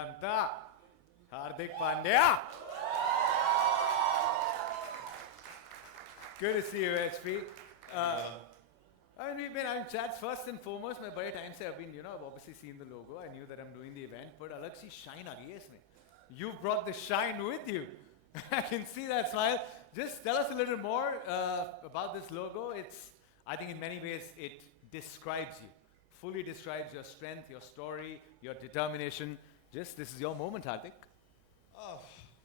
Janta, Hardik Pandya. Good to see you, HP. I mean, chats first and foremost. मैं बड़े time से I've been, I've obviously seen the logo. I knew that I'm doing the event, but अलग सी shine आ गई है इसमें. You've brought the shine with you. I can see that smile. Just tell us a little more about this logo. I think in many ways it describes you. Fully describes your strength, your story, your determination. This is your moment, Hardik.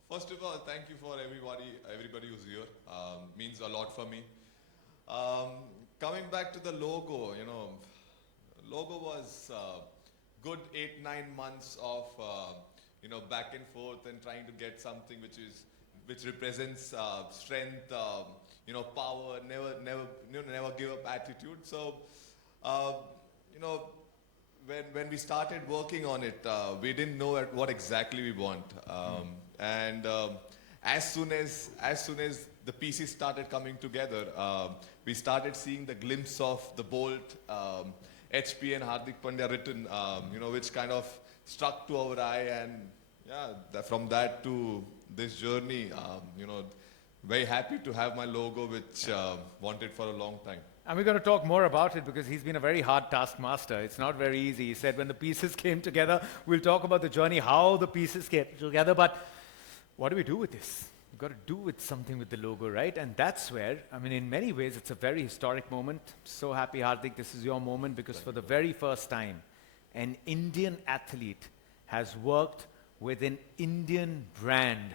First of all, thank you for everybody who's here. Means a lot for me. Coming back to the logo, logo was good 8-9 months of back and forth and trying to get something which represents strength, power, never give up attitude. So, when we started working on it, we didn't know what exactly we want. And as soon as the pieces started coming together, we started seeing the glimpse of the bolt, HP and Hardik Pandya written, which kind of struck to our eye. And from that to this journey, very happy to have my logo, which wanted for a long time. And we're going to talk more about it because he's been a very hard taskmaster. It's not very easy. He said when the pieces came together, we'll talk about the journey, how the pieces came together. But what do we do with this? We've got to do with something with the logo, right? And that's where, in many ways, it's a very historic moment. So happy, Hardik, this is your moment because for the very first time, an Indian athlete has worked with an Indian brand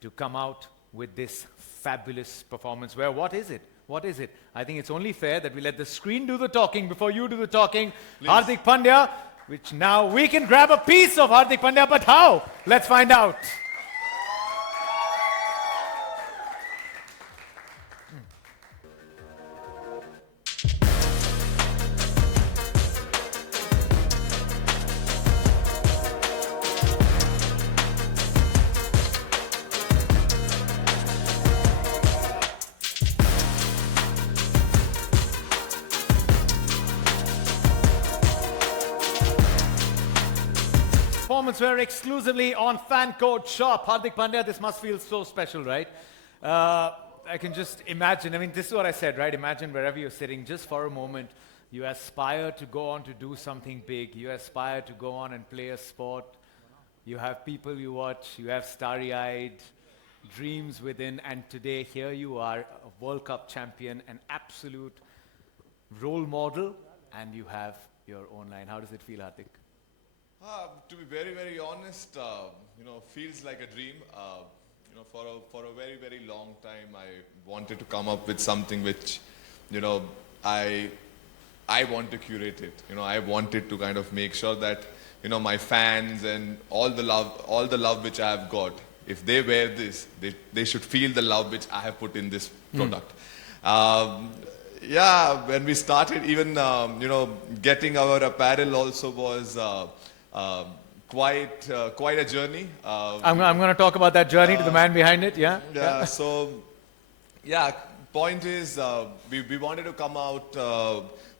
to come out with this fabulous performance. Where, what is it? What is it? I think it's only fair that we let the screen do the talking before you do the talking. Please. Hardik Pandya, which now we can grab a piece of Hardik Pandya, but how? Let's find out. Performance wear exclusively on Fan Code Shop. Hardik Pandya, this must feel so special, right? I can just imagine, this is what I said, right? Imagine wherever you're sitting, just for a moment, you aspire to go on to do something big. You aspire to go on and play a sport. You have people you watch, you have starry-eyed dreams within, and today here you are, a World Cup champion, an absolute role model, and you have your own line. How does it feel, Hardik? To be very, very honest, feels like a dream. For a very, very long time, I wanted to come up with something which, I want to curate it. I wanted to kind of make sure that, my fans and all the love which I have got, if they wear this, they should feel the love which I have put in this product. When we started, even, getting our apparel also was quite a journey. I'm going to talk about that journey to the man behind it, yeah? Point is, we wanted to come out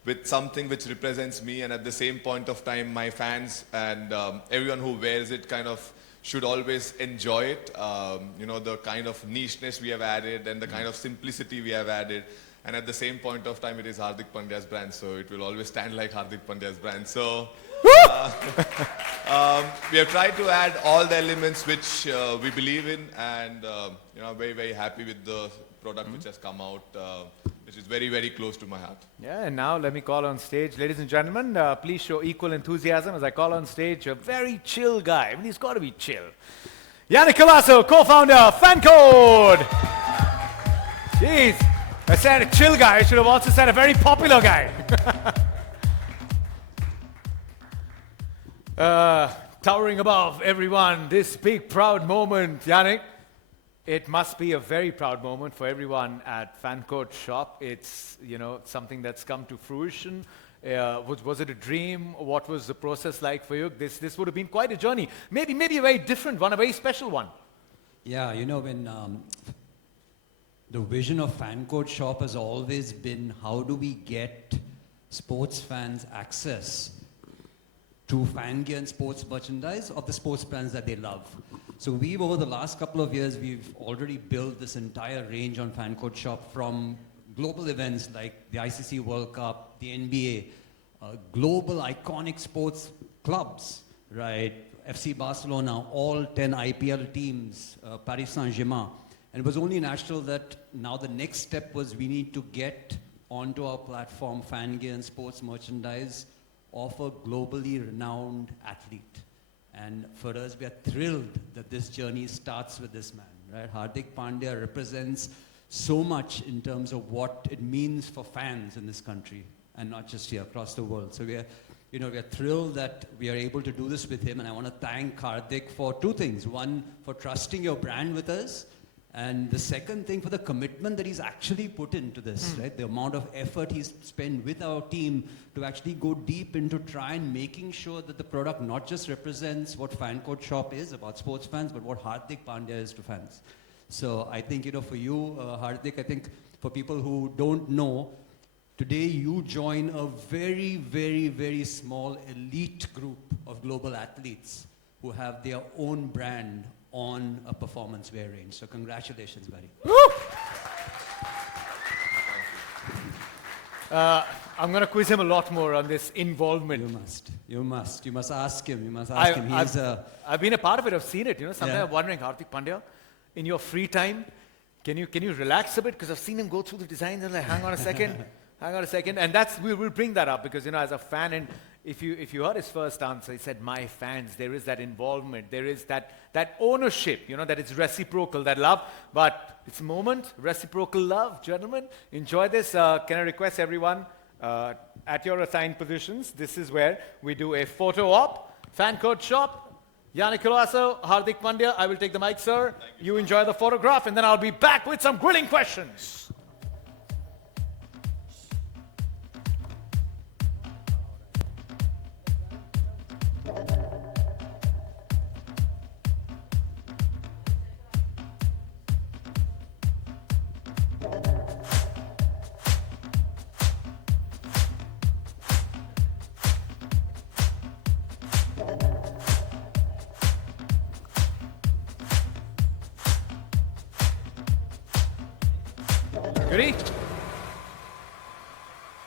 with something which represents me, and at the same point of time, my fans and everyone who wears it kind of should always enjoy it. The kind of nicheness we have added and the kind of simplicity we have added. And at the same point of time, it is Hardik Pandya's brand, so it will always stand like Hardik Pandya's brand. So we have tried to add all the elements which we believe in, and very, very happy with the product which has come out, which is very, very close to my heart. Yeah, and now let me call on stage, ladies and gentlemen, please show equal enthusiasm as I call on stage a very chill guy. He's got to be chill. Yannick Colasso, co-founder, Fan Code. Jeez. I said a chill guy, I should have also said a very popular guy. Towering above everyone, this big proud moment, Yannick. It must be a very proud moment for everyone at Fan Code Shop. It's, something that's come to fruition. Was it a dream? What was the process like for you? This would have been quite a journey. Maybe a very different one, a very special one. Yeah, when the vision of Fan Code Shop has always been how do we get sports fans access to fan gear and sports merchandise of the sports brands that they love. So we've, over the last couple of years, we've already built this entire range on Fancourt Shop, from global events like the ICC World Cup, the NBA, global iconic sports clubs, right? FC Barcelona, all 10 IPL teams, Paris Saint-Germain. And it was only natural that now the next step was we need to get onto our platform fan gear and sports merchandise of a globally renowned athlete. And for us, we are thrilled that this journey starts with this man, right? Hardik Pandya represents so much in terms of what it means for fans in this country, and not just here, across the world. So we are thrilled that we are able to do this with him, and I want to thank Hardik for two things. One, for trusting your brand with us, and the second thing, for the commitment that he's actually put into this, right? The amount of effort he's spent with our team to actually go deep into try and making sure that the product not just represents what Fancourt Shop is about sports fans, but what Hardik Pandya is to fans. So I think, for you, Hardik, I think for people who don't know, today you join a very, very, very small elite group of global athletes who have their own brand on a performance wear range. So congratulations, buddy. I'm going to quiz him a lot more on this involvement. You must ask him. I've been a part of it. I've seen it. Sometimes Yeah. I'm wondering, Hardik Pandya, in your free time, can you relax a bit? Because I've seen him go through the designs and like, hang on a second. And we'll bring that up because, as a fan, and if you heard his first answer, he said, my fans, there is that involvement, there is that ownership, that it's reciprocal, that love. But it's a moment, reciprocal love. Gentlemen, enjoy this. Can I request everyone at your assigned positions? This is where we do a photo op. Fancourt Shop. Yannick Colasso, Hardik Pandya, I will take the mic, sir. You enjoy the photograph, and then I'll be back with some grilling questions. Ready?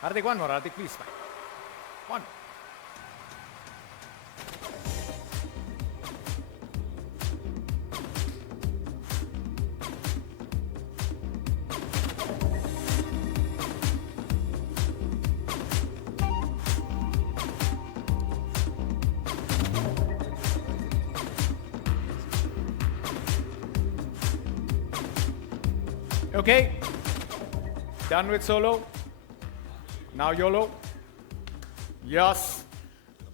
Hardik, one more. Hardik, please. One. Okay. Done with solo. Now YOLO. Yes.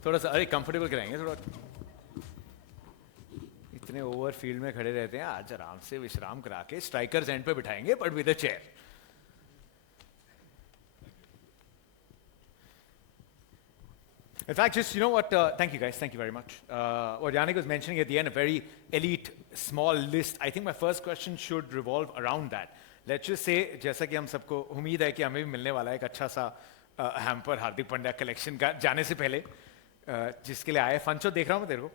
थोड़ा सा अरे comfortable कराएंगे थोड़ा. इतने over field में खड़े रहते हैं, आज आराम से विश्राम करा के स्ट्राइकर्स एंड पे बिठाएंगे, but with a chair. In fact, just, thank you guys, thank you very much. What Yannick was mentioning at the end, a very elite, small list. I think my first question should revolve around that. Let's just say, जैसा कि हम सबको उम्मीद है कि हमें भी मिलने वाला है एक अच्छा सा हैम्पर हार्दिक पांड्या कलेक्शन का जाने से पहले, जिसके लिए आए. फंचो देख रहा हूँ मैं तेरे को.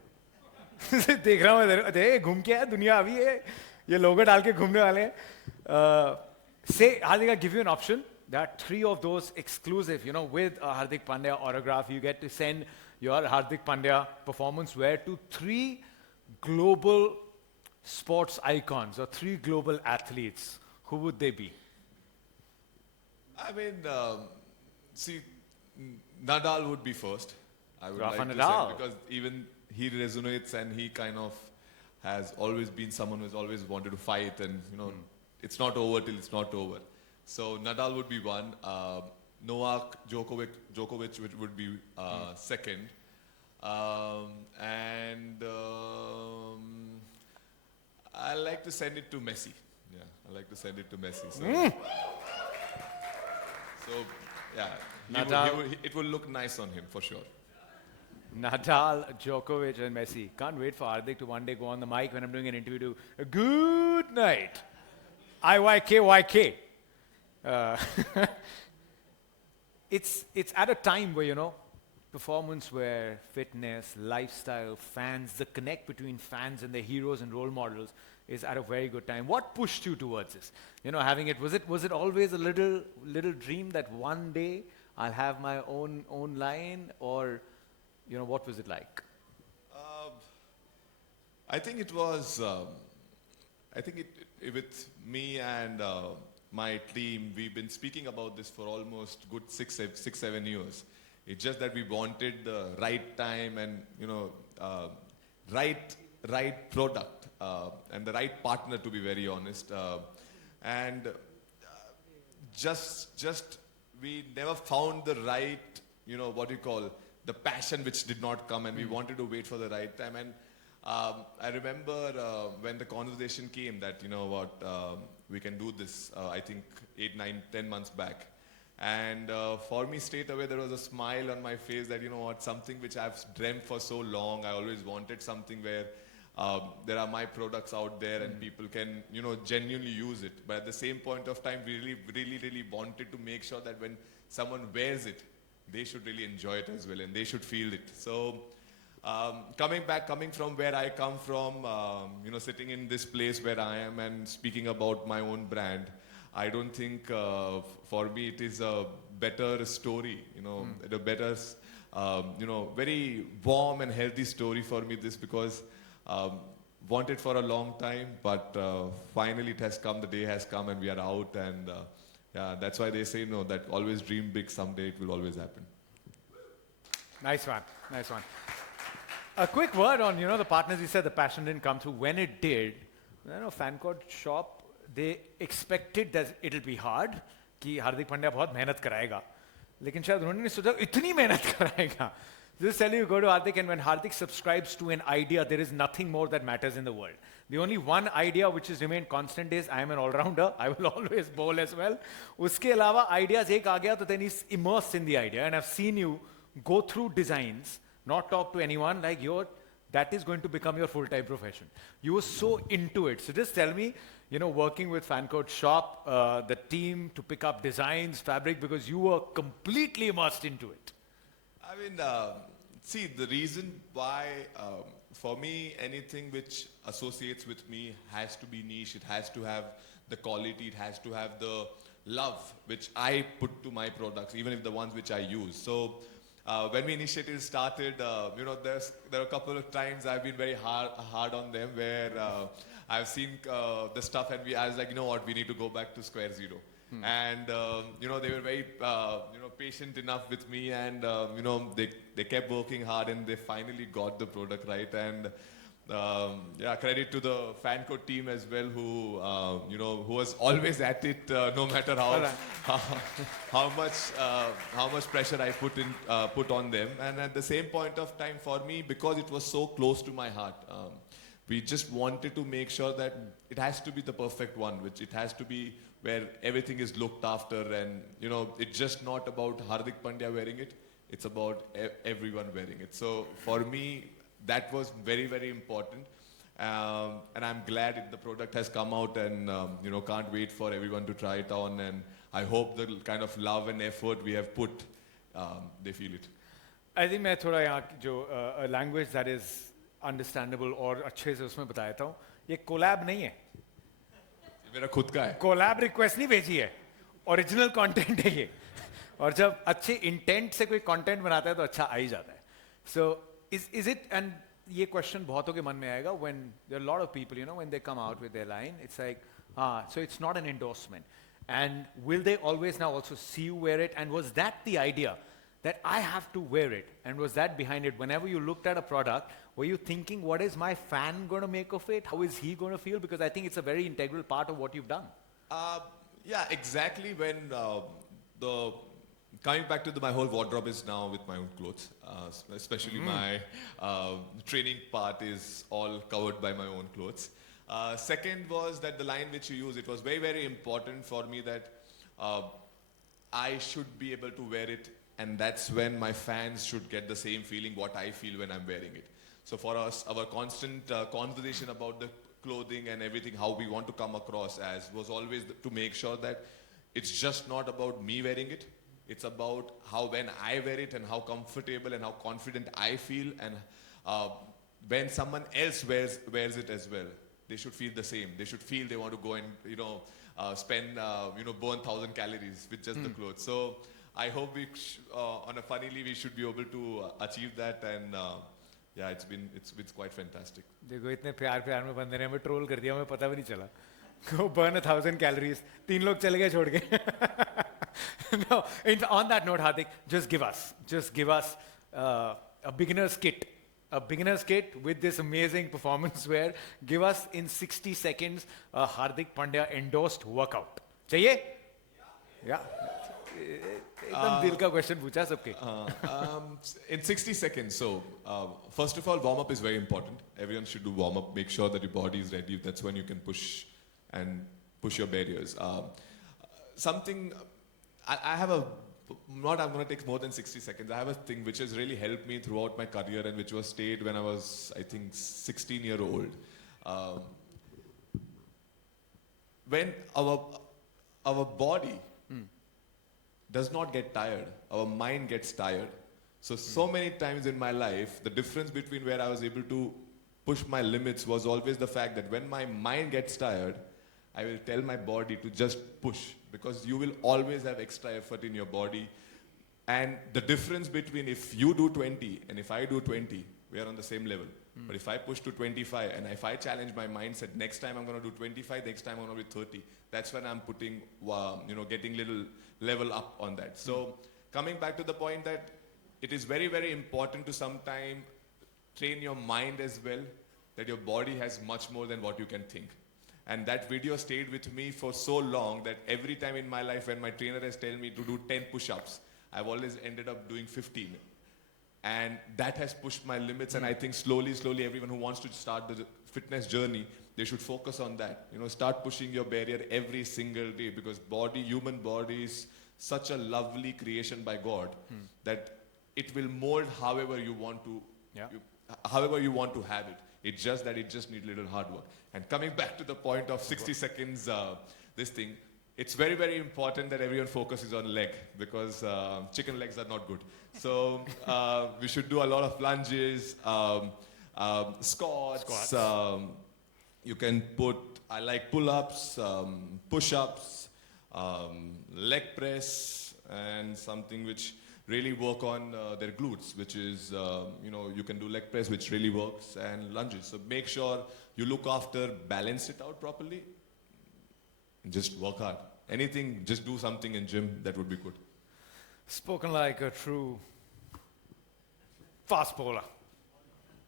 देख रहा हूँ मैं तेरे को. देख घूम के आया दुनिया अभी ये लोगो डाल के घूमने वाले हैं. Say, Hardik, I'll give you an option. There are 3 of those exclusive, with a Hardik Pandya autograph. You get to send your Hardik Pandya performance wear to 3 global sports icons or 3 global athletes. Who would they be? I mean, see, Nadal would be first. I would Rafa like to Nadal. say, because even he resonates and he kind of has always been someone who's always wanted to fight, and it's not over till it's not over. So Nadal would be one. Novak Djokovic would be second. And I like to send it to Messi. Yeah, I like to send it to Messi. So yeah, it will look nice on him for sure. Nadal, Djokovic, and Messi. Can't wait for Hardik to one day go on the mic when I'm doing an interview to good night. IYKYK. It's at a time where, performance wear, fitness, lifestyle, fans, the connect between fans and their heroes and role models is at a very good time. What pushed you towards this? You know, having it, was it always a little dream that one day I'll have my own line, or, you know, what was it like? Um, I think it was, I think with me and my team, we've been speaking about this for almost good 7 years. It's just that we wanted the right time and, you know, right product and the right partner, to be very honest. And just we never found the right, you know, what you call, the passion which did not come, and we wanted to wait for the right time. And I remember when the conversation came that, you know what, we can do this, I think 8, 9, 10 months back. And for me, straight away, there was a smile on my face that, you know what, something which I've dreamt for so long. I always wanted something where there are my products out there and people can, you know, genuinely use it. But at the same point of time, we really wanted to make sure that when someone wears it, they should really enjoy it as well and they should feel it. So coming from where I come from, you know, sitting in this place where I am and speaking about my own brand, I don't think for me it is a better story, you know, a better, you know, very warm and healthy story for me, this, because wanted for a long time, but finally it has come, the day has come and we are out, and yeah, that's why they say, no, that always dream big, someday it will always happen. Nice one, nice one. A quick word on, you know, the partners. You said the passion didn't come through. When it did, you know, Fancourt Shop, they expected that it'll be hard, कि हार्दिक पांड्या बहुत मेहनत कराएगा, लेकिन शायद उन्होंने नहीं सोचा इतनी मेहनत कराएगा. Just tell you, go to Hardik, and when Hardik subscribes to an idea, there is nothing more that matters in the world. The only one idea which has remained constant is, I am an all-rounder, I will always bowl as well. Uske alawa ideas ek aa gaya, to then he's immersed in the idea. And I've seen you go through designs, not talk to anyone, like that is going to become your full-time profession. You were so into it. So just tell me, you know, working with Fancourt Shop, the team to pick up designs, fabric, because you were completely immersed into it. I mean, see, the reason why, for me, anything which associates with me has to be niche. It has to have the quality. It has to have the love which I put to my products, even if the ones which I use. So when we initiative started, you know, there are a couple of times I've been very hard on them, where I've seen the stuff and I was like, you know what, we need to go back to square zero. And you know, they were very you know, patient enough with me, and you know, they kept working hard and they finally got the product right. And yeah, credit to the Fancourt team as well, who you know, who was always at it, no matter how much pressure I put on them. And at the same point of time, for me, because it was so close to my heart, we just wanted to make sure that it has to be the perfect one, which it has to be where everything is looked after, and you know, it's just not about Hardik Pandya wearing it, it's about everyone wearing it. So for me, that was very important, and I'm glad the product has come out, and you know, can't wait for everyone to try it on, and I hope the kind of love and effort we have put, they feel it. I think मैं थोड़ा यहाँ जो a language that is understandable और अच्छे से उसमें बताता हूँ, ये collab नहीं है. मेरा खुद का है. कोलैब रिक्वेस्ट नहीं भेजी है, ओरिजिनल कंटेंट है ये. और जब अच्छे इंटेंट से कोई कंटेंट बनाता है तो अच्छा आ ही जाता है. सो इज इट, एंड ये क्वेश्चन बहुतों के मन में आएगा when there are lot of people, you know, when they come out with their line, it's like so it's not an endorsement, and will they always now also see you where it, and was that the idea that I have to wear it, and was that behind it? Whenever you looked at a product, were you thinking, what is my fan going to make of it? How is he going to feel? Because I think it's a very integral part of what you've done. Yeah, exactly. When coming back to my whole wardrobe is now with my own clothes, especially my training part is all covered by my own clothes. Second was that the line which you use, it was very important for me that I should be able to wear it, and that's when my fans should get the same feeling what I feel when I'm wearing it. So for us, our constant conversation about the clothing and everything, how we want to come across as, was always to make sure that it's just not about me wearing it. It's about how when I wear it and how comfortable and how confident I feel, and when someone else wears it as well, they should feel the same. They should feel they want to go and spend burn 1,000 calories with just the clothes. So I hope on a funnily we should be able to achieve that, and yeah, it's quite fantastic. देखो इतने प्यार में बंदे ने हमें troll कर दिया, हमें पता भी नहीं चला. Go burn 1,000 calories. 3 लोग चले गए छोड़ के. No, on that note, Hardik, just give us a beginner's kit. A beginner's kit with this amazing performance wear. Give us in 60 seconds a Hardik Pandya endorsed workout. चाहिए? Yeah. एकदम दिल का question पूछा सबके. In 60 seconds, so first of all, warm-up is very important. Everyone should do warm-up. Make sure that your body is ready. That's when you can push your barriers. I'm going to take more than 60 seconds. I have a thing which has really helped me throughout my career and which was stayed when I was, I think, 16-year-old. When our body does not get tired, our mind gets tired. So many times in my life, the difference between where I was able to push my limits was always the fact that when my mind gets tired, I will tell my body to just push, because you will always have extra effort in your body. And the difference between if you do 20 and if I do 20, we are on the same level. But if I push to 25 and if I challenge my mindset, next time I'm going to do 25, next time I'm going to do 30, that's when I'm putting, getting little level up on that. So coming back to the point that it is very, very important to sometime train your mind as well, that your body has much more than what you can think. And that video stayed with me for so long that every time in my life when my trainer has told me to do 10 push-ups, I've always ended up doing 15. And that has pushed my limits. And I think slowly, everyone who wants to start the fitness journey, they should focus on that. Start pushing your barrier every single day, because human body is such a lovely creation by God that it will mold however you want to, however you want to have it. It's just that it just needs little hard work. And coming back to the point of 60 seconds, it's very, very important that everyone focuses on leg, because chicken legs are not good. So we should do a lot of lunges, squats. You can I like pull-ups, push-ups, leg press, and something which really work on their glutes, which is, you can do leg press, which really works, and lunges. So make sure you look after, balance it out properly, and just work hard. Anything, just do something in gym, that would be good. Spoken like a true fast bowler.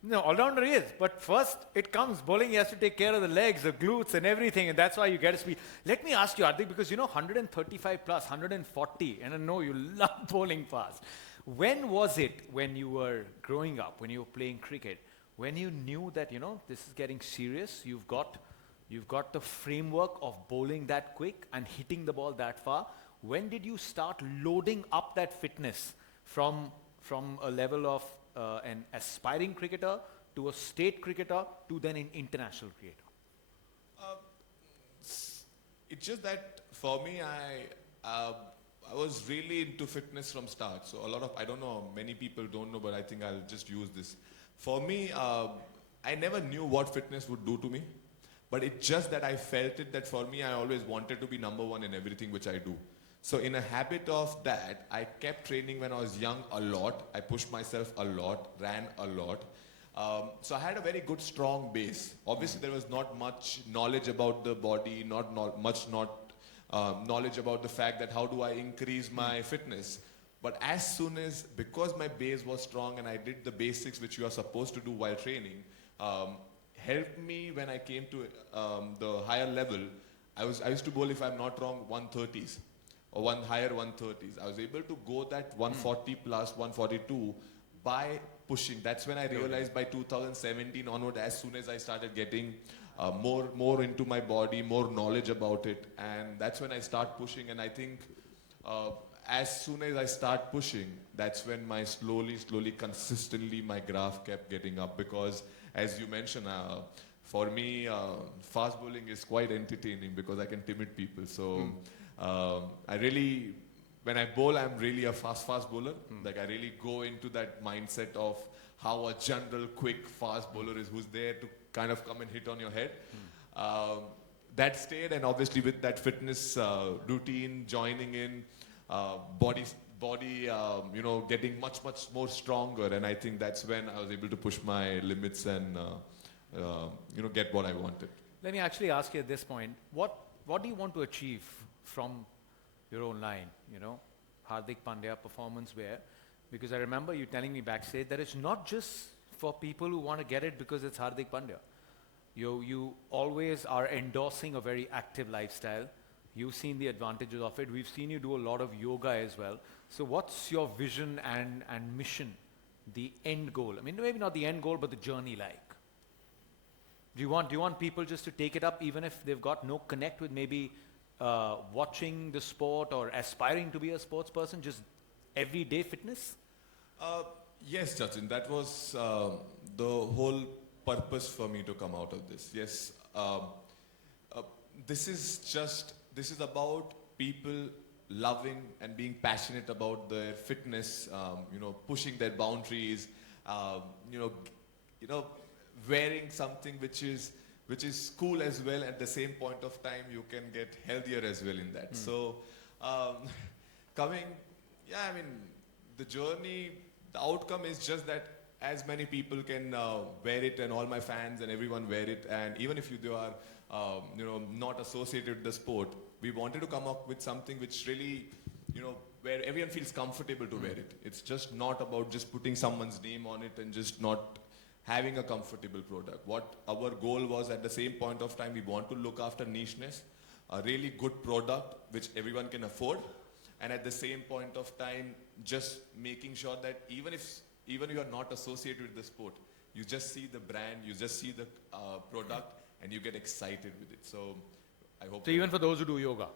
No, all-rounder he is, but first it comes. Bowling, he has to take care of the legs, the glutes and everything, and that's why you get speed. Let me ask you, Hardik, because 135 plus, 140, and I know you love bowling fast. When was it, when you were growing up, when you were playing cricket, when you knew that, this is getting serious, you've got the framework of bowling that quick and hitting the ball that far? When did you start loading up that fitness from a level of an aspiring cricketer to a state cricketer to then an international cricketer? It's just that for me, I was really into fitness from start. So I don't know, many people don't know, but I think I'll just use this. For me, I never knew what fitness would do to me, but it's just that I felt it, that for me, I always wanted to be number one in everything which I do. So in a habit of that, I kept training when I was young a lot. I pushed myself a lot, ran a lot. So I had a very good, strong base. Obviously, there was not much knowledge about the body, not much knowledge about the fact that how do I increase my fitness. But as soon as, because my base was strong and I did the basics which you are supposed to do while training, helped me when I came to the higher level. I used to bowl, if I'm not wrong, 130s. Or higher 130s. I was able to go that 140 plus 142 by pushing. That's when I realized by 2017 onward, as soon as I started getting more into my body, more knowledge about it, and that's when I start pushing. And I think as soon as I start pushing, that's when my slowly, consistently, my graph kept getting up. Because as you mentioned, for me, fast bowling is quite entertaining because I can timid people. So I really when I bowl, I'm really a fast bowler. Like I really go into that mindset of how a general, quick, fast bowler is, who's there to kind of come and hit on your head. That stayed, and obviously with that fitness routine, joining in, body, getting much more stronger, and I think that's when I was able to push my limits and get what I wanted. Let me actually ask you at this point, what do you want to achieve from your own line, Hardik Pandya performance wear? Because I remember you telling me backstage that it's not just for people who want to get it because it's Hardik Pandya. You always are endorsing a very active lifestyle. You've seen the advantages of it. We've seen you do a lot of yoga as well. So what's your vision and mission, the end goal? I mean, maybe not the end goal, but the journey like? Do you want people just to take it up even if they've got no connect with maybe watching the sport or aspiring to be a sports person, just everyday fitness? Yes, Sachin, that was the whole purpose for me to come out of this. Yes, this is about people loving and being passionate about their fitness, pushing their boundaries, wearing something which is cool as well. At the same point of time, you can get healthier as well in that. So, the journey, the outcome is just that as many people can wear it, and all my fans and everyone wear it, and even if you are not associated with the sport, we wanted to come up with something which really, where everyone feels comfortable to wear it. It's just not about just putting someone's name on it and just not having a comfortable product. What our goal was, at the same point of time, we want to look after nicheness, a really good product which everyone can afford, and at the same point of time, just making sure that even if you are not associated with the sport, you just see the brand, you just see the product, and you get excited with it. So I hope. So even for those who do yoga?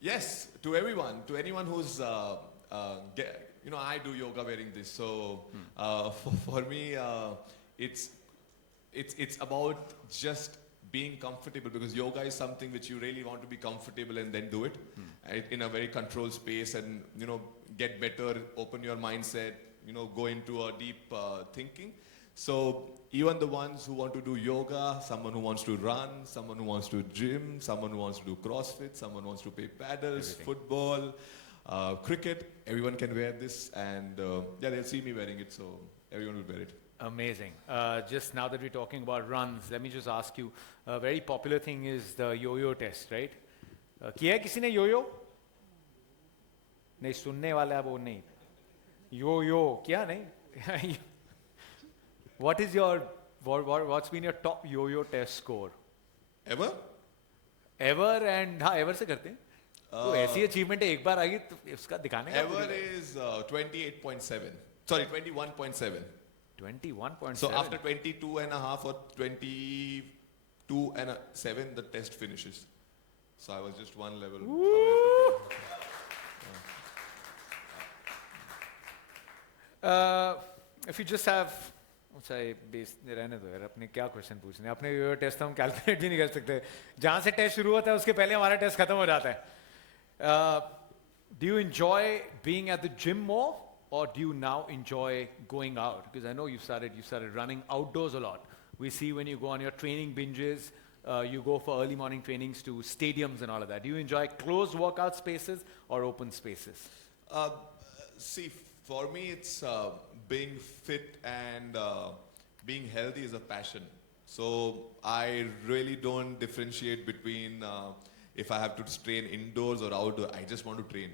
Yes, to anyone who's, I do yoga wearing this. So for me, it's about just being comfortable, because yoga is something which you really want to be comfortable and then do it in a very controlled space, and get better, open your mindset, go into a deep thinking. So even the ones who want to do yoga, someone who wants to run, someone who wants to gym, someone who wants to do CrossFit, someone who wants to play paddles, football, cricket, everyone can wear this, and they'll see me wearing it, so everyone will wear it. Amazing. Just now that we're talking about runs, let me just ask you, a very popular thing is the yo-yo test, right? किया है किसी ने yo-yo? नहीं, सुनने वाला है वो नहीं. Yo-yo, क्या नहीं? What's been your top yo-yo test score? Ever? Ever, and हाँ, ever से करते हैं. तो ऐसी achievement है, एक बार आएगी तो उसका दिखाने का. Ever is 28.7. Sorry, 21.7. 21.7. So after 22 and a half or 22 and 7, the test finishes. So I was just one level. If you just have, रहने दो यार, अपने क्या क्वेश्चन पूछने, अपने यो टेस्ट हम कैलकुलेट भी नहीं कर सकते. जहाँ से टेस्ट शुरू होता है उसके पहले हमारा टेस्ट खत्म हो जाता है. Do you enjoy being at the gym more, or do you now enjoy going out? Because I know you started running outdoors a lot. We see when you go on your training binges, you go for early morning trainings to stadiums and all of that. Do you enjoy closed workout spaces or open spaces? See, for me, it's being fit and being healthy is a passion. So I really don't differentiate between if I have to train indoors or outdoor. I just want to train.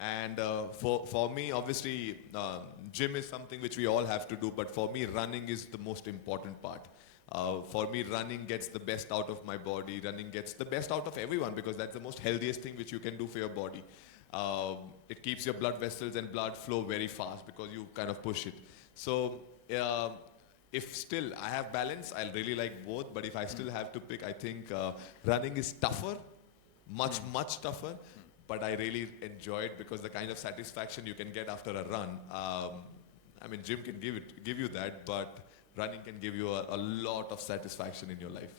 And for me, obviously, gym is something which we all have to do, but for me, running is the most important part. For me, running gets the best out of my body. Running gets the best out of everyone, because that's the most healthiest thing which you can do for your body. It keeps your blood vessels and blood flow very fast because you kind of push it. So if still I have balance, I'll really like both. But if I still have to pick, I think running is tougher, much tougher. But I really enjoy it because the kind of satisfaction you can get after a run. I mean, gym can give you that, but running can give you a lot of satisfaction in your life.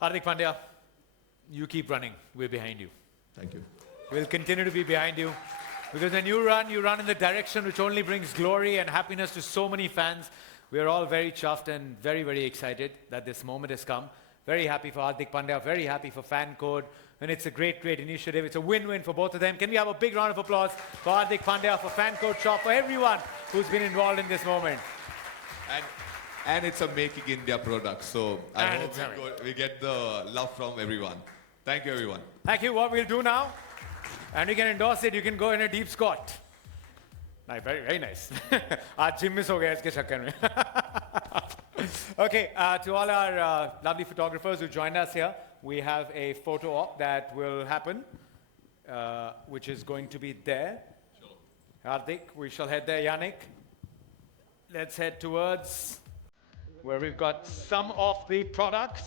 Hardik Pandya, you keep running. We're behind you. Thank you. We'll continue to be behind you. Because when you run in the direction which only brings glory and happiness to so many fans. We are all very chuffed and very, very excited that this moment has come. Very happy for Hardik Pandya, very happy for Fan Code. And it's a great, great initiative. It's a win-win for both of them. Can we have a big round of applause for Hardik Pandya, for Fan Code Shop, for everyone who's been involved in this moment. And it's a Making India product, so I And hope it's we get the love from everyone. Thank you, everyone. Thank you. What we'll do now, and we can endorse it, you can go in a deep squat. Nice, very, very nice. आज gym miss हो गया इसके चक्कर में. Okay, to all our lovely photographers who joined us here, we have a photo op that will happen, which is going to be there. Sure. Hardik, we shall head there. Yannick, let's head towards where we've got some of the products.